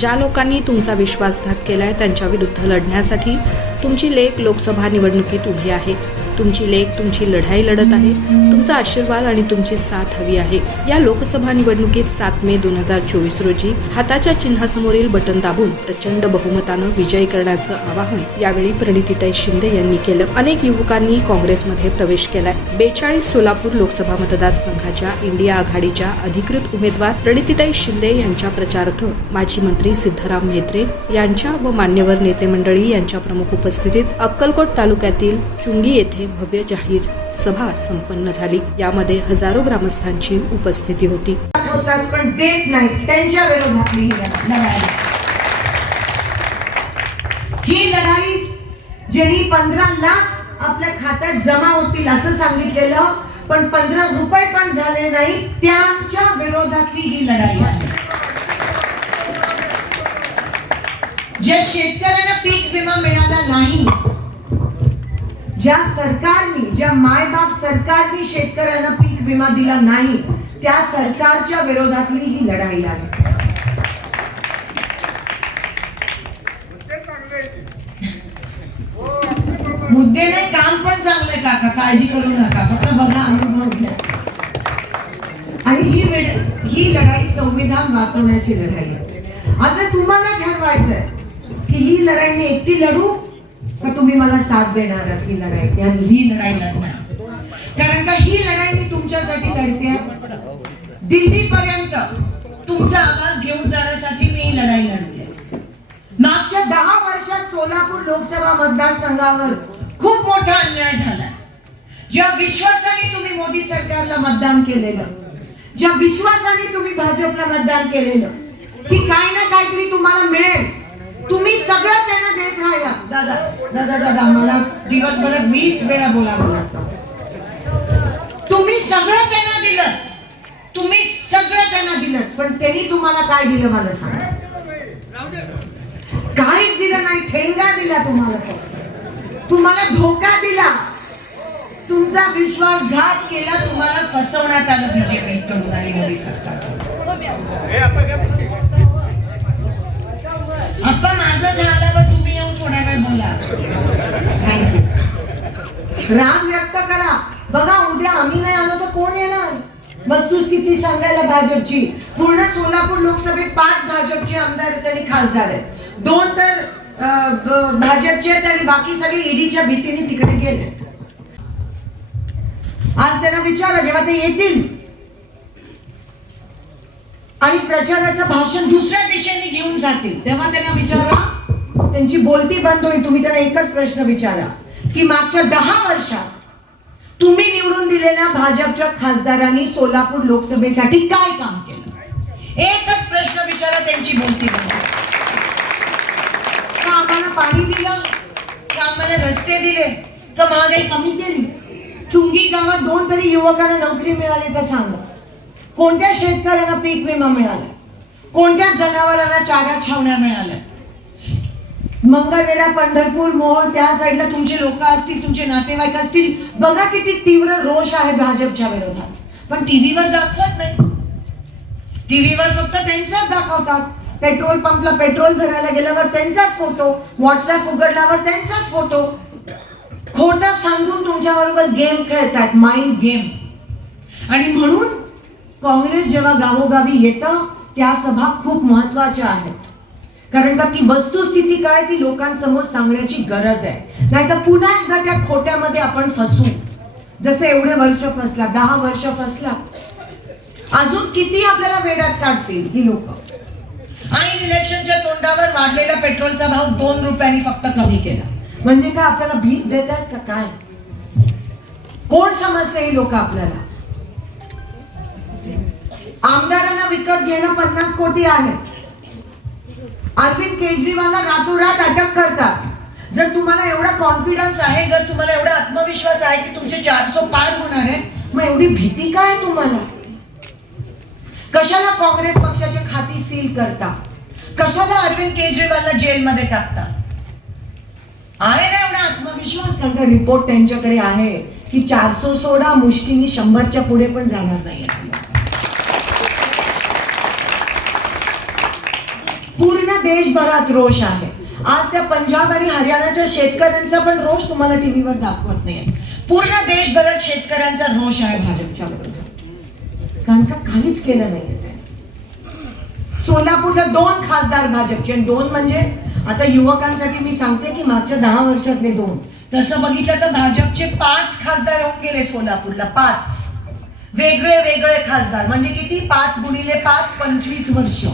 ज्या लोकांनी तुमचा विश्वासघात केलाय त्यांच्या विरुद्ध लढण्यासाठी तुमची लेख लोकसभा निवडणुकीत उभी आहे. तुमची लेख तुमची लढाई लढत आहे. तुमचा आशीर्वाद आणि तुमची साथ हवी आहे. या लोकसभा निवडणुकीत सात मे दोन हजार चोवीस रोजी हाताच्या चिन्हासमोरील बटन दाबून प्रचंड बहुमतानं विजय करण्याचं आवाहन यावेळी प्रणितीताई शिंदे यांनी केलं. अनेक युवकांनी काँग्रेसमध्ये प्रवेश केलाय. बेचाळीस सोलापूर लोकसभा मतदारसंघाच्या इंडिया आघाडीच्या अधिकृत उमेदवार प्रणितीताई शिंदे यांच्या प्रचारार्थ माजी मंत्री सिद्धराम म्हेत्रे यांच्या व मान्यवर नेते मंडळी यांच्या प्रमुख उपस्थितीत अक्कलकोट तालुक्यातील चुंगी येथे भव्य जाहीर सभा संपन्न झाली. यामध्ये हजारो ग्रामस्थांची उपस्थिती होती. पण देत नाही त्यांच्या विरोधातली ही लढाई. ही लढाई ज्यांनी पंधरा लाख आपल्या खात्यात जमा होतील असं सांगितलेलं पण पंधरा रुपये पण झाले नाही त्यांच्या विरोधातली ही लढाई आहे. ज्या शेतकऱ्यांना पीक विमा मिळाला नाही ज्या सरकारनी ज्या मायबाप सरकारनी शेतकऱ्यांना पीक विमा दिला नाही त्या सरकारच्या विरोधातली ही लढाई आहे. मुद्दे नाही काम पण चांगले काका. काळजी करू नका. फक्त बघा अनुभव घ्या. आणि ही ही लढाई संविधान वाचवण्याची लढाई आहे. आता तुम्हाला ठरवायचंय की ही लढाई मी एकटी लढू का तुम्ही मला साथ देणार आहात ही लढाई. त्या ही लढाई लढणार. कारण का ही लढाई मी तुमच्यासाठी लढते दिल्लीपर्यंत तुमचा आवाज घेऊन जाण्यासाठी मी ही लढाई लढते मागच्या दहा वर्षात सोलापूर लोकसभा मतदारसंघावर खूप मोठा अन्याय झाला. ज्या विश्वासाने तुम्ही मोदी सरकारला मतदान केलेलं ज्या विश्वासाने तुम्ही भाजपला मतदान केलेलं की काही ना काहीतरी तुम्हाला मिळेल. तुम्ही सगळं त्यांना देत राहिला दादा दादा दादा मला दिवसभरात वीस वेळा बोलावं लागतं. तुम्ही सगळं त्यांना दिलं. तुम्ही सगळं त्यांना दिलं. पण त्यांनी तुम्हाला काय दिलं मला सांग. काहीच दिलं नाही ठेंगा दिला तुम्हाला तुम्हाला धोका दिला. तुमचा विश्वासघात केला तुम्हाला फसवण्यात आलं बीजेपी कडून आणि मोदी सरकार आता माझं झाल्यावर तुम्ही येऊन थँक्यू राग व्यक्त करा. बघा उद्या आम्ही नाही आलो तर कोण येणार? वस्तुस्थिती सांगायला भाजपची. पूर्ण सोलापूर लोकसभेत पाच भाजपचे आमदार आहेत आणि खासदार आहेत. दोन तर भाजपचे आहेत आणि बाकी सगळे ईडीच्या भीतीने तिकडे गेले. आज त्यांना विचारा जेव्हा ते येतील. आणि प्रचाराचं भाषण दुसऱ्या दिशेने घेऊन जातील तेव्हा त्यांना विचारा. त्यांची बोलती बंद होईल तुम्ही त्यांना एकच प्रश्न विचारा की मागच्या दहा वर्षात तुम्ही निवडून दिलेल्या भाजपच्या खासदारांनी सोलापूर लोकसभेसाठी काय काम केलं? एकच प्रश्न विचारा त्यांची बोलती बंद का आम्हाला पाणी दिलं? का आम्हाला रस्ते दिले? का महागाई कमी केली? चुंगी गावात दोन तरी युवकांना नोकरी मिळाली तर सांगा. कोणत्या शेतकऱ्यांना पीक विमा मिळाला? कोणत्या जनावरांना चारा छावण्या मिळाल्या? मंगळवेढा पंढरपूर मोहोळ त्या साईडला तुमचे लोक असतील तुमचे नातेवाईक असतील बघा किती तीव्र रोष आहे भाजपच्या विरोधात. पण टीव्हीवर दाखवत नाही. टीव्हीवर फक्त त्यांचाच दाखवतात. पेट्रोल पंपला पेट्रोल भरायला गेल्यावर त्यांचाच फोटो व्हॉट्सअप उघडल्यावर त्यांचाच फोटो. खोटं सांगून तुमच्याबरोबर गेम खेळतात माइंड गेम आणि म्हणून काँग्रेस जेव्हा गावोगावी येतं त्या सभा खूप महत्त्वाच्या आहेत. कारण का ती वस्तुस्थिती काय ती लोकांसमोर सांगण्याची गरज आहे. नाहीतर पुन्हा एकदा त्या खोट्यामध्ये आपण फसू. जसे एवढे वर्ष फसला दहा वर्ष फसला. अजून किती आपल्याला वेड्यात काढतील ही लोक? आणि इलेक्शनच्या तोंडावर वाढलेला पेट्रोलचा भाव दोन रुपयांनी फक्त कमी केला. म्हणजे काय आपल्याला भीक देतात का काय? कोण समजते ही लोक आपल्याला? आमदारांना विकत घेणं पन्नास कोटी आहे. अरविंद केजरीवालला रातोरात अटक करतात. जर तुम्हाला एवढा कॉन्फिडन्स आहे जर तुम्हाला एवढा आत्मविश्वास आहे की तुमचे चारशे पार होणार आहे मग एवढी भीती काय तुम्हाला? कशाला काँग्रेस पक्षाच्या खाती सील करता कशाला अरविंद केजरीवालला जेलमध्ये टाकता आहे ना एवढा आत्मविश्वास? कारण रिपोर्ट त्यांच्याकडे आहे की चारशे सोडा मुश्किली शंभरच्या पुढे पण जाणार नाही पूर्ण देशभरात रोष आहे. आज त्या पंजाब आणि हरियाणाच्या शेतकऱ्यांचा पण रोष तुम्हाला टीव्हीवर दाखवत नाहीये. पूर्ण देशभरात शेतकऱ्यांचा रोष आहे भाजपच्या विरोधात. कारण का काहीच केलं नाही सोलापूरला दोन खासदार भाजपचे आणि दोन म्हणजे आता युवकांसाठी मी सांगते की मागच्या दहा वर्षातले दोन. तसं बघितलं तर भाजपचे पाच खासदार होऊन गेले सोलापूरला पाच. वेगळे वेगळे खासदार. म्हणजे किती? पाच गुणिले पाच पंचवीस वर्ष.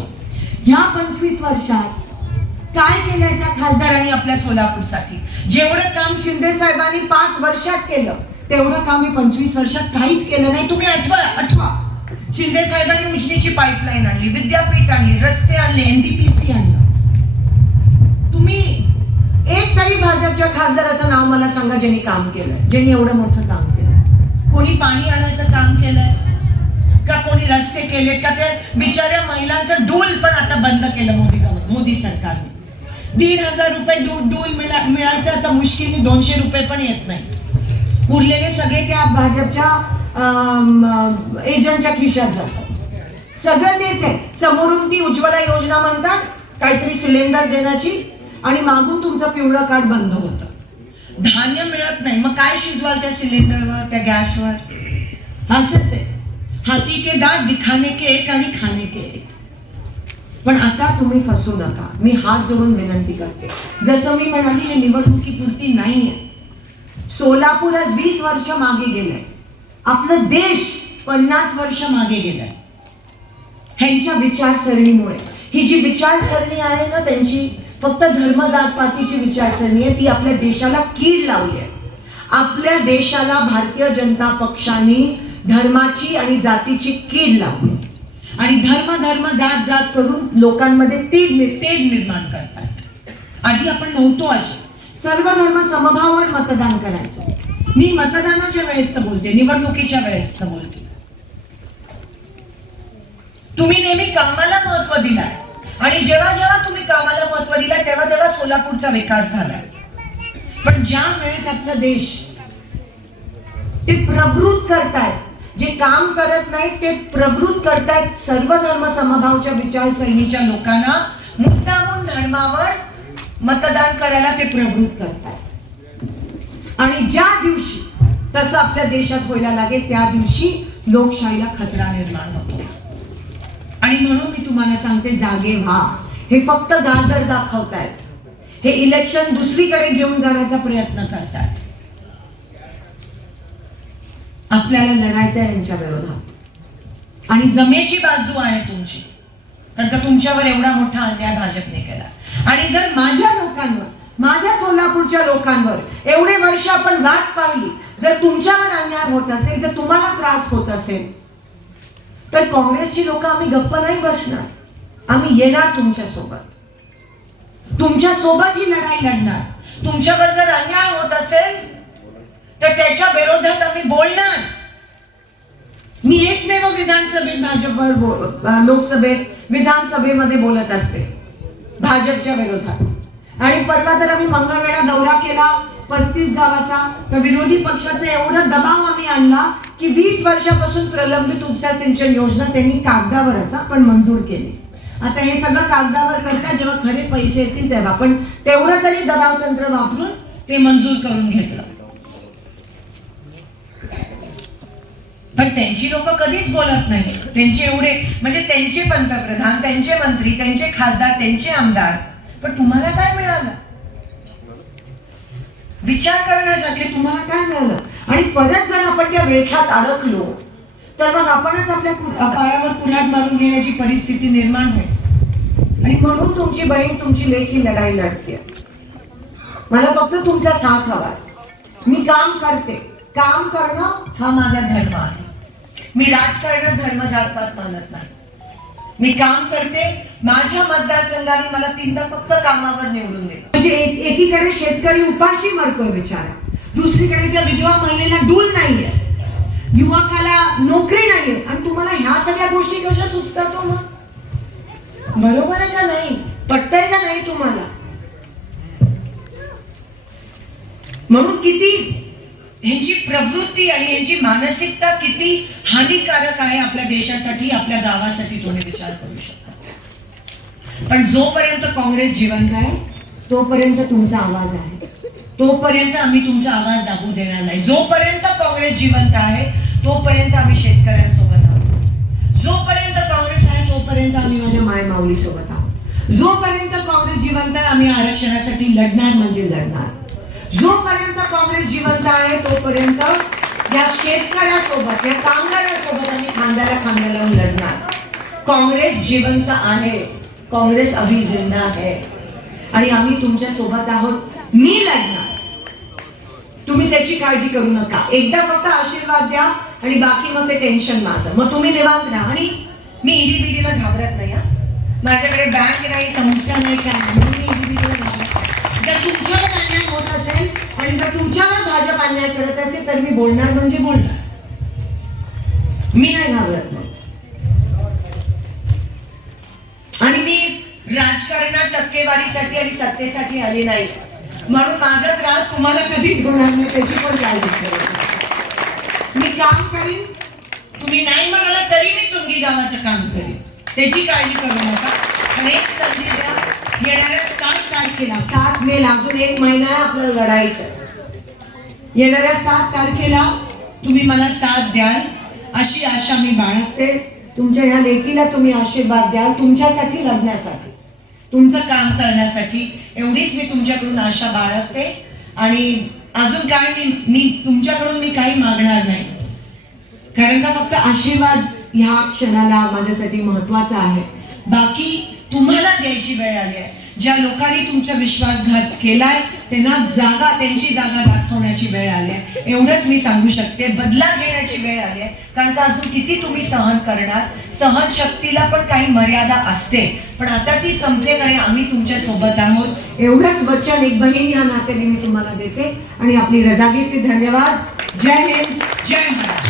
ह्या पंचवीस वर्षात काय केलंय त्या खासदारांनी आपल्या सोलापूरसाठी? जेवढं काम शिंदे साहेबांनी पाच वर्षात केलं तेवढं काम मी पंचवीस वर्षात काहीच केलं नाही. तुम्ही आठवा आठवा. शिंदे साहेबांनी उजनीची पाईपलाईन आणली विद्यापीठ आणली रस्ते आणले एनडीपीसी आणलं. तुम्ही एक तरी भाजपच्या खासदाराचं नाव मला सांगा ज्यांनी काम केलंय ज्यांनी एवढं मोठं काम केलंय. कोणी पाणी आणायचं काम केलंय? का कोणी रस्ते केलेत का ते? बिचाऱ्या महिलांचं डूल पण आता बंद केलं मोदी मोदी सरकारने. दीड हजार रुपये डू डूल मिळा मिळायचं आता मुश्किलने दोनशे रुपये पण येत नाही. उरलेले सगळे त्या भाजपच्या एजंटच्या खिशात जातात. सगळं तेच आहे. समोरून ती उज्ज्वला योजना म्हणतात काहीतरी सिलेंडर देण्याची आणि मागून तुमचं पिवळं कार्ड बंद होतं. धान्य मिळत नाही. मग काय शिजवाल त्या सिलेंडरवर त्या गॅसवर? असंच आहे. हाती के दात दिखाने के एक आणि खाने के एक. पण आता तुम्ही फसू नका. मी हात जोडून विनंती करते. जसं मी म्हणाली हे निवडणुकीपुरती नाहीये. सोलापूर आज वीस वर्ष मागे गेलंय. आपलं देश पन्नास वर्ष मागे गेलाय. ह्यांच्या विचारसरणीमुळे. ही जी विचारसरणी आहे ना त्यांची फक्त धर्म जात विचारसरणी आहे ती आपल्या देशाला कीड लावली आहे. आपल्या देशाला भारतीय जनता पक्षाने धर्माची आणि जातीची कीड लावली आणि धर्म धर्म जात जात करून लोकांमध्ये तेज तेज निर्माण करतात. आधी आपण नव्हतो असे. सर्व धर्म समभावावर मतदान करायचो. मी मतदानाच्या वेळेस बोलते निवडणुकीच्या वेळेस बोलते. तुम्ही नेहमी कामाला महत्त्व दिलाय. आणि जेव्हा जेव्हा तुम्ही कामाला महत्त्व दिलाय तेव्हा तेव्हा सोलापूरचा विकास झालाय. पण ज्या वेळेस आपला देश ते प्रवृत्त करतायत जे काम करत नाहीत ते प्रवृत्त करतायत सर्व धर्म समभावच्या विचारसरणीच्या लोकांना. मुद्दामून धर्मावर मतदान करायला ते प्रवृत्त करतायत. आणि ज्या दिवशी तसं आपल्या देशात व्हायला लागेल त्या दिवशी लोकशाहीला खतरा निर्माण होतो. आणि म्हणून मी तुम्हाला सांगते जागे व्हा. हे फक्त गाजर दाखवतायत. हे इलेक्शन दुसरीकडे घेऊन जाण्याचा प्रयत्न करतायत. आपल्याला लढायचं आहे यांच्या विरोधात. आणि जमेची बाजू आहे तुमची. कारण का तुमच्यावर एवढा मोठा अन्याय भाजपने केला. आणि जर माझ्या लोकांवर माझ्या सोलापूरच्या लोकांवर एवढे वर्ष आपण वाट पाहिली जर तुमच्यावर अन्याय होत असेल जर तुम्हाला त्रास होत असेल तर काँग्रेसची लोक आम्ही गप्प नाही बसणार. आम्ही येणार तुमच्यासोबत. तुमच्यासोबत ही लढाई लढणार. तुमच्यावर जर अन्याय होत असेल तर त्याच्या विरोधात आम्ही बोलणार. मी एकमेव विधानसभेत भाजपवर लोकसभेत विधानसभेमध्ये बोलत असते. भाजपच्या विरोधात. आणि परवा तर आम्ही मंगळवेढा दौरा केला पस्तीस गावाचा तर विरोधी पक्षाचा एवढा दबाव आम्ही आणला की वीस वर्षापासून प्रलंबित उपचार सिंचन योजना त्यांनी कागदावरच हा, पण मंजूर केली. आता हे सगळं कागदावर करता जेव्हा खरे पैसे येतील तेव्हा. पण तेवढं तरी दबाव तंत्र वापरून ते मंजूर करून घेतलं. पण त्यांची लोक कधीच बोलत नाही. त्यांचे एवढे म्हणजे त्यांचे पंतप्रधान त्यांचे मंत्री त्यांचे खासदार त्यांचे आमदार. पण तुम्हाला काय मिळालं? विचार करण्यासाठी तुम्हाला काय मिळालं? आणि परत जर आपण त्या वेळखात अडकलो तर मग आपणच आपल्या पायावर कुऱ्हाड मारून घेण्याची परिस्थिती निर्माण होईल. आणि म्हणून तुमची बहीण तुमची लेखी लढाई लढते. मला फक्त तुमचा साथ हवा मी काम करते. काम करणं हा माझा धर्म आहे. मी राजकारणात धर्म जातपात मानत नाही. मी काम करते माझ्या मतदारसंघाने मला तीनदा फक्त कामावर निवडून दे म्हणजे एक- एकीकडे शेतकरी उपाशी मरतोय बिचारा. दुसरीकडे त्या विधवा महिलेला डूल नाहीये. युवकाला नोकरी नाहीये. आणि तुम्हाला ह्या सगळ्या गोष्टी कशा सुचतात हो मग? बरोबर आहे का नाही? पटतंय का नाही तुम्हाला? म्हणून किती ह्यांची प्रवृत्ती आणि यांची मानसिकता किती हानिकारक आहे आपल्या देशासाठी आपल्या गावासाठी तुम्ही विचार करू शकता. पण जोपर्यंत काँग्रेस जिवंत आहे तोपर्यंत तुमचा आवाज आहे. तोपर्यंत आम्ही तुमचा आवाज दाबू देणार नाही. जोपर्यंत काँग्रेस जिवंत आहे तोपर्यंत आम्ही शेतकऱ्यांसोबत आहोत. जोपर्यंत काँग्रेस आहे तोपर्यंत आम्ही माझ्या माय माऊलीसोबत आहोत. जोपर्यंत काँग्रेस जिवंत आहे आम्ही आरक्षणासाठी लढणार म्हणजे लढणार. जोपर्यंत काँग्रेस जिवंत आहे तोपर्यंत या शेतकऱ्यासोबत या कामगारासोबत आम्ही खांद्याला खांद्याला लढणार. काँग्रेस जिवंत आहे. काँग्रेस अभी जिंदा आणि आम्ही तुमच्यासोबत आहोत. मी लढणार. तुम्ही त्याची काळजी करू नका. एकदा फक्त आशीर्वाद द्या आणि बाकी मग ते टेन्शन माझं. मग तुम्ही निवांत राहा. आणि मी ईडी बीडीला घाबरत नाही हा. माझ्याकडे बँक नाही समस्या नाही काय नाही. अन्याय करत असेल तर मी बोलणार म्हणजे बोलणार. मी नाही घाबरत मग. आणि मी राजकारणात टक्केवारीसाठी आणि सत्तेसाठी आली नाही. म्हणून माझा त्रास तुम्हाला कधीच होणार नाही त्याची पण काळजी करू. मी काम करीन. तुम्ही नाही म्हणाला तरी मी चुंगी गावाचं काम करीन. त्याची काळजी करू नका. आणि एक संधी द्या. येणाऱ्या सात तारखेला सात मेला अजून एक महिना आपल्याला लढायचं येणाऱ्या सात तारखेला तुम्ही मला साथ द्याल. अशी आशा मी बाळगते. तुमच्या ह्या लेकीला तुम्ही आशीर्वाद द्याल तुमच्यासाठी लढण्यासाठी. तुमचं काम करण्यासाठी. एवढीच मी तुमच्याकडून आशा बाळगते. आणि अजून काय मी मी तुमच्याकडून मी काही मागणार नाही. कारण का फक्त आशीर्वाद ह्या क्षणाला माझ्यासाठी महत्त्वाचा आहे. बाकी तुम्हाला द्यायची वेळ आली आहे. ज्या लोकांनी तुमचा विश्वासघात केलाय त्यांना जागा त्यांची जागा दाखवण्याची वेळ आली आहे. एवढंच मी सांगू शकते. बदला घेण्याची वेळ आली आहे. कारण का अजून किती तुम्ही सहन करणार? सहनशक्तीला पण काही मर्यादा असते. पण आता ती संपलेल आणि आम्ही तुमच्यासोबत आहोत. एवढंच वचन एक बहीण या नात्याने मी तुम्हाला देते. आणि आपली रजा घेते धन्यवाद. जय हिंद. जय महाराज.